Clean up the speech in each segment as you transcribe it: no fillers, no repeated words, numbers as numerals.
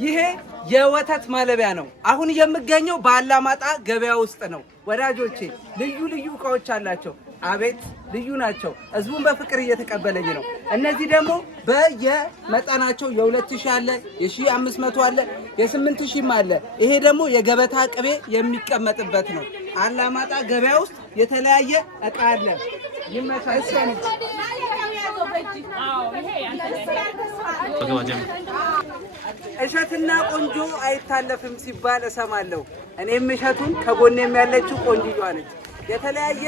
ይሄ የወተት ማለቢያ ነው። አሁን የምገኘው በአላማጣ ገበያ ውስጥ ነው ወዳጆቼ። ልዩ ልዩ እቃዎች አላቸው። አቤት ልዩ ናቸው። ህዝቡን በፍቅር እየተቀበለኝ ነው። እነዚህ ደግሞ በየመጠናቸው የ2000 አለ፣ የ1500 አለ፣ የ8000 አለ። ይሄ ደግሞ የገበታ ቅቤ የሚቀመጥበት ነው። አላማጣ ገበያ ውስጥ የተለያየ እቃ አለ። ይመሳሰል እሸትና ቆንጆ አይታለፍም ሲባል እሰማለሁ። እኔም እሸቱን ከጎኔም ያለችው ቆንጆዋ ነች። የተለያየ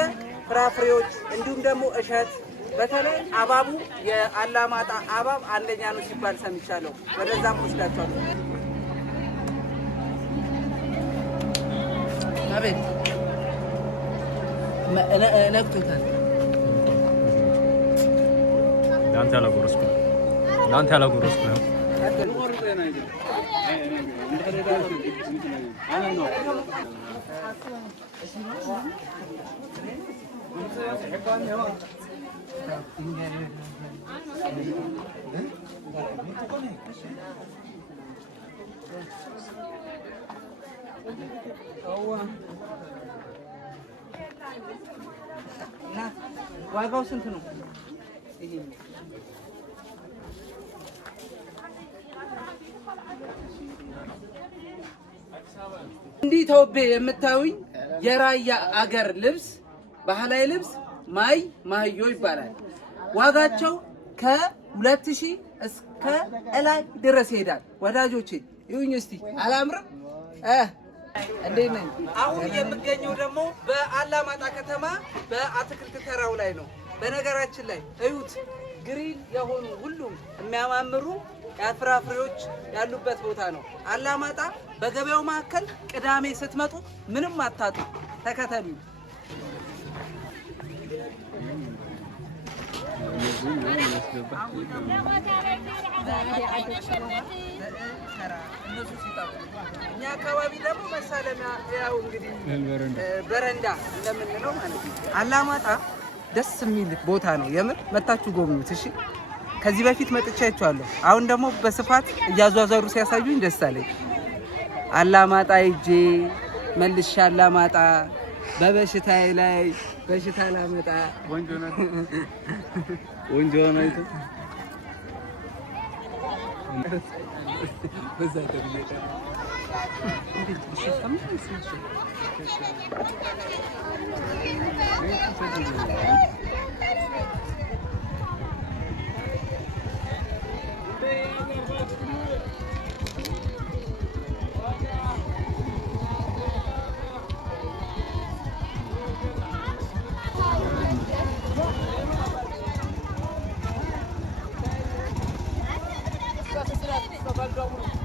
ፍራፍሬዎች እንዲሁም ደግሞ እሸት፣ በተለይ አባቡ የአላማጣ አባብ አንደኛ ነው ሲባል ሰምቻለሁ። ወደዛም ወስዳቸዋለሁ። አቤት ነክቶታል። ላንተ ያላጎረስኩ ነው። ዋጋው ስንት ነው? እንዲህ ተውቤ የምታዩኝ የራያ አገር ልብስ ባህላዊ ልብስ ማህዮ ይባላል። ዋጋቸው ከ2000 እስከ እላይ ድረስ ይሄዳል። ወዳጆቼ ይሁኝ እስቲ አላምርም? እንዴት ነኝ? አሁን የምገኘው ደግሞ በአላማጣ ከተማ በአትክልት ተራው ላይ ነው። በነገራችን ላይ እዩት፣ ግሪን የሆኑ ሁሉም የሚያማምሩ ፍራፍሬዎች ያሉበት ቦታ ነው። አላማጣ በገበያው መካከል ቅዳሜ ስትመጡ ምንም አታጡ። ተከተሉ። እኛ አካባቢ ደግሞ መሳለሚያ ያው እንግዲህ በረንዳ እንደምንለው ማለት ነው። አላማጣ ደስ የሚል ቦታ ነው። የምር መታችሁ ጎብኙት። እሺ ከዚህ በፊት መጥቻ አይቼዋለሁ። አሁን ደግሞ በስፋት እያዟዟሩ ሲያሳዩኝ ደስ አለኝ። አላማጣ ሂጄ መልሼ አላማጣ በበሽታዬ ላይ በሽታ ላመጣ ወንጆ ነው በዛ ተብዬ Valeu,